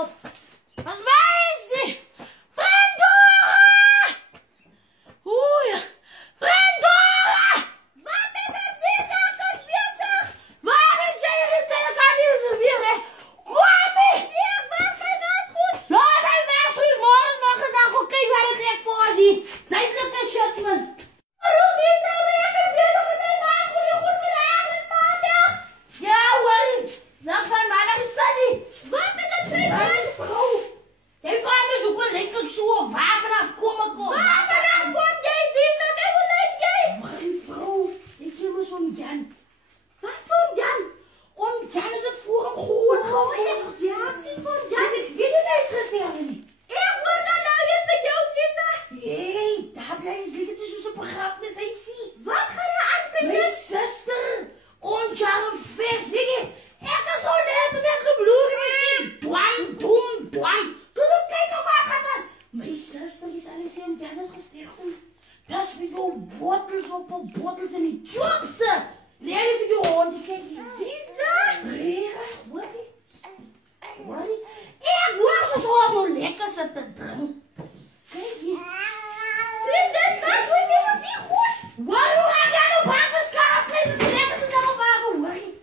op. Als mij is die. Brandora! Oei. Brandora! Wat is het? Zisa, ik is bezig. Waar is jij in de telefoon weer, hè? Kom mee. Ik was geen waarschuwing. Nou, hij waarschuwt morgen nog een dag. Oké, waar het echt voor zie. Tijdelijk een shotman. Waarom niet? Ik is bezig met mijn waarschuwing. Goed met de ergens maandag. Ja, hoor. Dag van maandag is Sunny. Wat is het, vriend? Vrouw. Jij vraagt me zo wel lekker zo op wapen afkomen. Wapen afkomen, jij ziet dat. Kijk hoe leuk jij. Maar vrouw, ik heb me zo'n Jan. Wat zo'n Jan? Om Jan is het voor hem goed geworden. Ja, ik zie van Jan. Wie is gesterven niet? Ik word dan nou eens met jou, Sissa. Hé, daar blijf je liggen tussen zijn begrafenis. Hij zie. Wat gaat er aan, vriendin? Mijn zuster. Ons Jan een feest, weet je. Ik kan zo net met de bloeden zien. Dwang, doem, dwang. Toen ik kijk op wat gaat dan. Mijn zuster is alles in Janus gesterven. Dat is voor jou bottels op bottels in die jobse. Nee, voor jou hond. Kijk, zie ze? Rera, hoor je? Hoor je? Ik word zo lekker zitten drinken. Kijk hier. Vrienden, wat doe je met die goed? Waarom ga jij op wapenskaap? Het is lekker zitten op wapen, hoor je?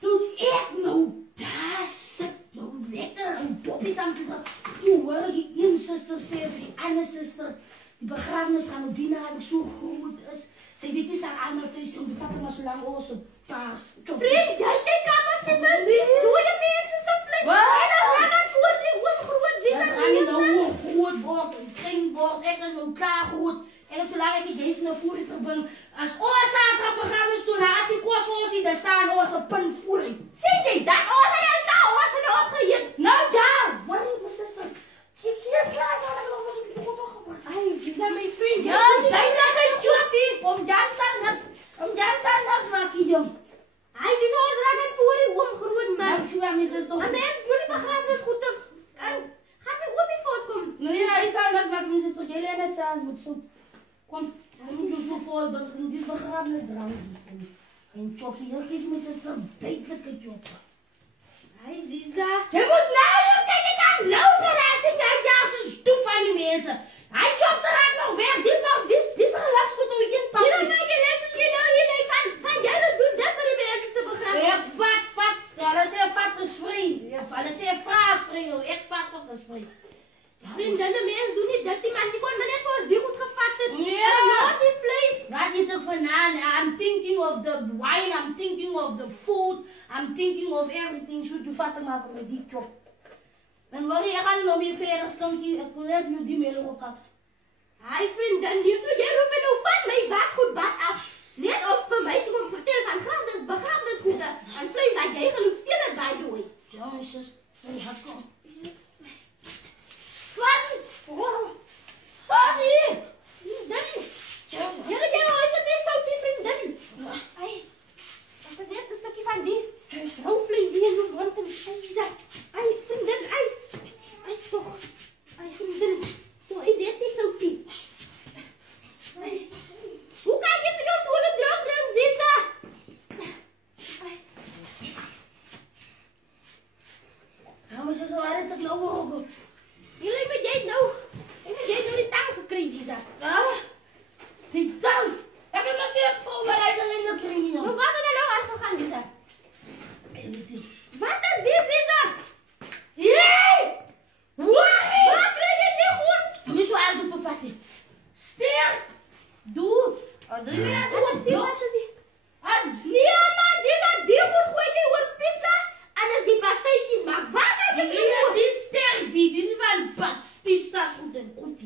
Toen ik nou daar zit, nou lekker een dopje aan te doen. Toen hoor je één zuster zeggen voor die andere zuster. Die begrafenis van Odina eigenlijk zo goed is. Zij weet niet aan allemaal feest om te vatten, maar zolang onze paars. Vriend, jij kan maar simpel niet. Doe je mensen zo vlug. En dan gaan we voor die groot zitten. Dan gaan je nou een groot bord, een kringbord, ik is nou klaar goed. En zolang ik die eens naar voeren terug als onze begrafenis doen, als ik kost ons hier, dan staan onze puntvoering. Zie je dat? Onze uit de ossen opgeheerd. Nou ja, wat is mijn zuster? Zie je hier klaar zijn, dan gaan we zo goed opgebracht. Ai, ze zijn mijn vriend. Ja, dat is een juttie. Om Jansan dat maak je jong. Hij is zo als aan het voeren, hoe groen man. Ik zie wel mijn zuster. En mensen, jullie begrafenis goed te... Gaat die ook niet voorkomen? Nee, hij is aan dat maken, mijn zuster. Jullie en het samen met zo. Kom, dan moet je zo voor dat we dit begrafenis draaien. En chop ze heel geef mijn zuster duidelijke job. Hij ziet ze. Je moet nou, kijk ik aan lopen als ik naar jou te doen van die mensen. Hij chopt ze raakt nog weg. Dit is nog, dit is een lastgoed hoe je het pakt. Hier ben je les als je nou hier leeft van jij dat doet dat met die mensen te begraven. Ja, vat. Ja, dat is een vat te spreken. Ja, dat is een vraag spreken. Ik vat op te spreken. Vrienden, de mensen doen niet dat. Die man die kon maar net was die goed gevat heeft. Ja. Lost in place. Wat is er vandaan? I'm thinking of the wine. I'm thinking of the food. I'm thinking of everything. Zo te vatten maar voor die job. Dan word je gaan nog meer verder skankie. Ik wil even nu die mail ook af. Hai vrienden, die is wat jij roepen nou van mij was goed bad af. Net op voor mij te komen vertellen van begrafenisgoeden. En vlees dat jij geloof stil het bij doe. Ja, mijn zus. Sorry, had kom. Wat? Sorry! Danny! Jij is het niet zo die vriendin. Ai, ik heb net een stukje van die roofvlees hier nu rond en ai, vriendin, ai, toch. Ai, vriendin. Toch is het niet zo die. Hoe kan je voor jou zo'n drank drinken, Zissa? Ja, maar zo waren het nou ook. Jullie met jij nou die tang gekregen, Zissa. Ja? Die tang? Ik heb nog steeds voorbereid om in de kring. Maar wat is er nou aan gegaan, Zissa? Wat is dit, Zissa? Jee! Wat krijg je niet goed? Je zo uit op een vatje. Steer! Doe! Doe je dat zo goed? Zie wat je ziet? Nee, man, die goed gooien je over pizza. En als die pastijtjes maar wat heb je niet? Die sterk, die is van pastista's goed en goed.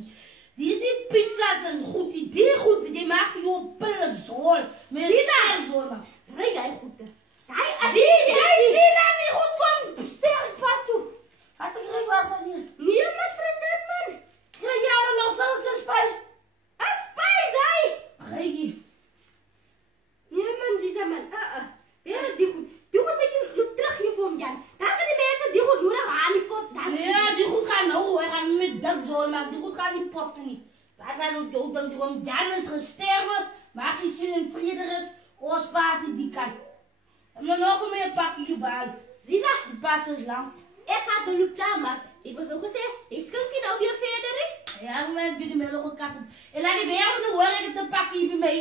Die is die pizza's en goed, die goed, die maakt je op pillen zool. Die zijn zool, man. Ring jij goed, hè? Zie dat niet goed van sterk pad toe. Gaat ik ring wat van hier? Nee, mijn vriendin, man. Krijg jij er nog zulke spijs? Een spijs, hé? Regie. Nee, man, zie ze, man. Die goed. Die goed met je terug hier voor hem, Jan. Dan kan die mensen die goed doen, dan gaan die pot. Ja, die goed gaan nou, hij gaat met dat zo maken. Die goed gaan die pot niet. Wij gaan ook dood, want Jan is gesterven. Maar als hij zin in vrede is, ons paard die kan. En dan nog meer pakje erbij. Zie je, die paard is lang. Ik ga het nu klaarmaken. Ik was nog gezegd, ik schunk je nou weer verder, hè? Ja, maar heb je die melk gekapt. En laat die weer nog horen ik het te pakken hier bij mij.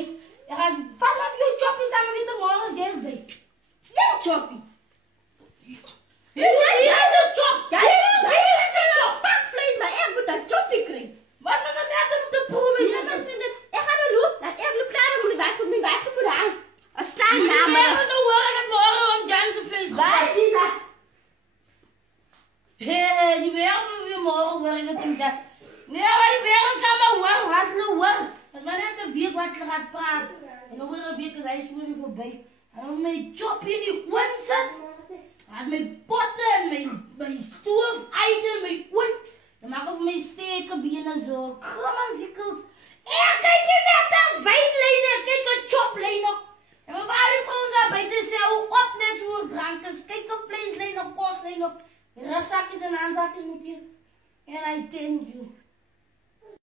Je gaat vanaf je choppies aan weer te morgens geen week. Ja, choppie. Ja, is een chop. Ja, is een chop. Pak vlees, maar ik moet dat choppie krijgen. Wat moet dan net om te proeven? Ja, mijn vrienden. Ik ga er loop. Laat ik loop klaar, dan moet ik waarschuwen. Mijn waarschuwen aan. Als staan namen. Ik ga nog horen dat morgen om Janssen vlees gaat. Waar is dat? Die wereld weer morgen horen dat hem dat. Ja, maar die wereld kan maar horen. Wat is er horen? Dat is maar net een week wat je gaat praten. En dan weer een week is hij weer voorbij. En dan mijn choppie in die oven zet. Met mijn potten en mijn stoof, eieren, mijn oen. Dan mag ik mijn steken binnen zo. Krammanzikkels. Kijk je net aan wijnlijnen, kijk een choplijnen. En we waren voor ons arbeid, dus op net voor drankjes. Kijk een vleeslijnen, kostlijnen. De restzakjes en aanzakjes moet hier. En I thank you.